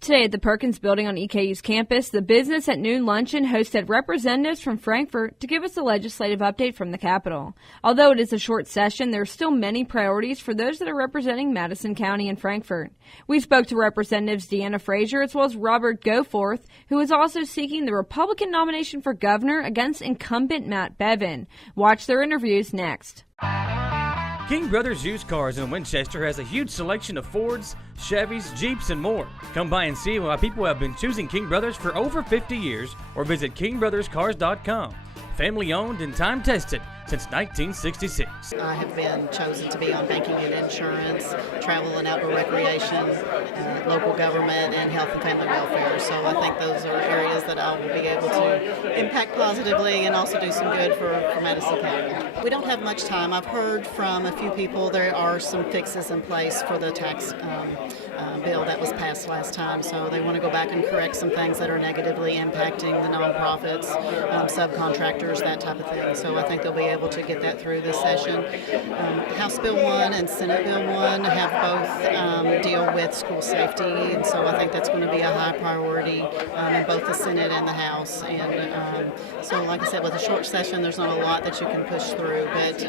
Today at the Perkins Building on EKU's campus, the Business at Noon Luncheon hosted representatives from Frankfort to give us a legislative update from the Capitol. Although it is a short session, there are still many priorities for those that are representing Madison County and Frankfort. We spoke to Representatives Deanna Frazier as well as Robert Goforth, who is also seeking the Republican nomination for governor against incumbent Matt Bevin. Watch their interviews next. King Brothers Used Cars in Winchester has a huge selection of Fords, Chevys, Jeeps, and more. Come by and see why people have been choosing King Brothers for over 50 years or visit kingbrotherscars.com. Family owned and time tested since 1966. I have been chosen to be on banking and insurance, travel and outdoor recreation, local government, and health and family welfare. So I think those are areas that I will be able to impact positively and also do some good for Madison County. We don't have much time. I've heard from a few people there are some fixes in place for the tax bill that was passed last time. So they want to go back and correct some things that are negatively impacting the nonprofits, subcontractors, that type of thing. So I think they'll be able to get that through this session. House Bill 1 and Senate Bill 1 have both deal with school safety, and so I think that's going to be a high priority in both the Senate and the House. And so, like I said, with a short session, there's not a lot that you can push through, but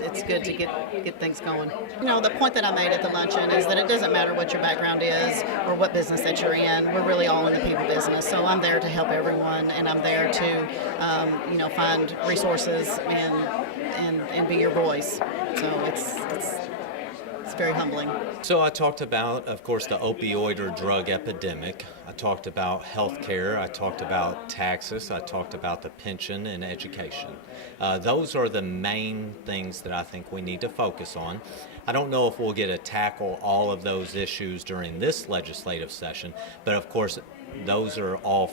it's good to get things going. You know, the point that I made at the luncheon is that it doesn't matter what your background is or what business that you're in. We're really all in the people business, so I'm there to help everyone, and I'm there to find resources and be your voice. So it's very humbling. So I talked about, of course, the opioid or drug epidemic. I talked about health care. I talked about taxes. I talked about the pension and education. Those are the main things that I think we need to focus on. I don't know if we'll get to tackle all of those issues during this legislative session, but of course, those are all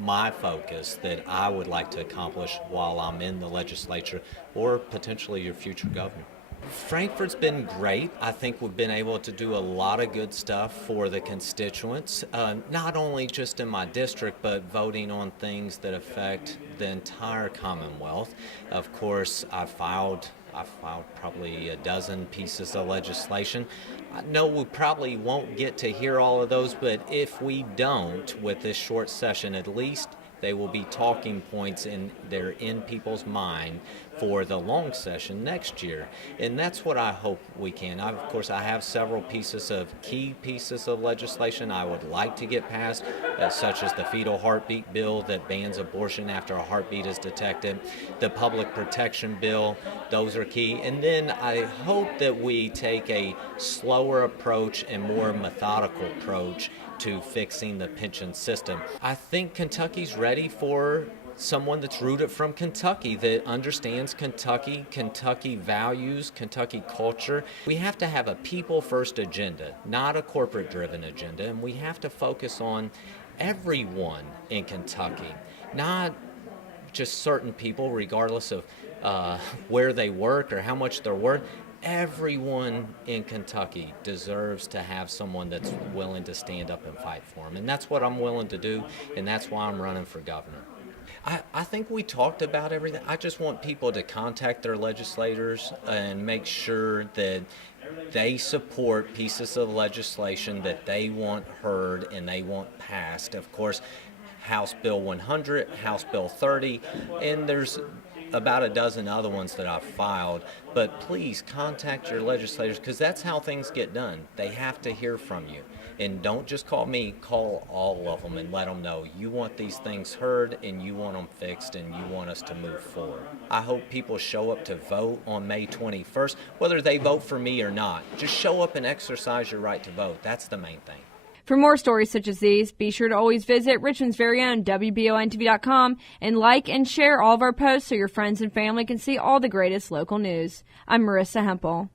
my focus that I would like to accomplish while I'm in the legislature or potentially your future governor. Frankfort's been great. I think we've been able to do a lot of good stuff for the constituents, not only just in my district, but voting on things that affect the entire Commonwealth. Of course, I filed probably a dozen pieces of legislation. I know we probably won't get to hear all of those, but if we don't with this short session, at least they will be talking points and they're in people's mind for the long session next year. And that's what I hope we can. Of course, I have several key pieces of legislation I would like to get passed, such as the fetal heartbeat bill that bans abortion after a heartbeat is detected, the public protection bill, those are key. And then I hope that we take a slower approach and more methodical approach to fixing the pension system. I think Kentucky's ready for someone that's rooted from Kentucky, that understands Kentucky values, Kentucky culture. We have to have a people-first agenda, not a corporate-driven agenda, and we have to focus on everyone in Kentucky, not just certain people, regardless of where they work or how much they're worth. Everyone in Kentucky deserves to have someone that's willing to stand up and fight for them. And that's what I'm willing to do, and that's why I'm running for governor. I think we talked about everything. I just want people to contact their legislators and make sure that they support pieces of legislation that they want heard and they want passed. Of course, House Bill 100, House Bill 30, and there's about a dozen other ones that I've filed, but please contact your legislators because that's how things get done. They have to hear from you. And don't just call me, call all of them and let them know you want these things heard and you want them fixed and you want us to move forward. I hope people show up to vote on May 21st, whether they vote for me or not. Just show up and exercise your right to vote. That's the main thing. For more stories such as these, be sure to always visit Richmond's very own WBONTV.com and like and share all of our posts so your friends and family can see all the greatest local news. I'm Marissa Hempel.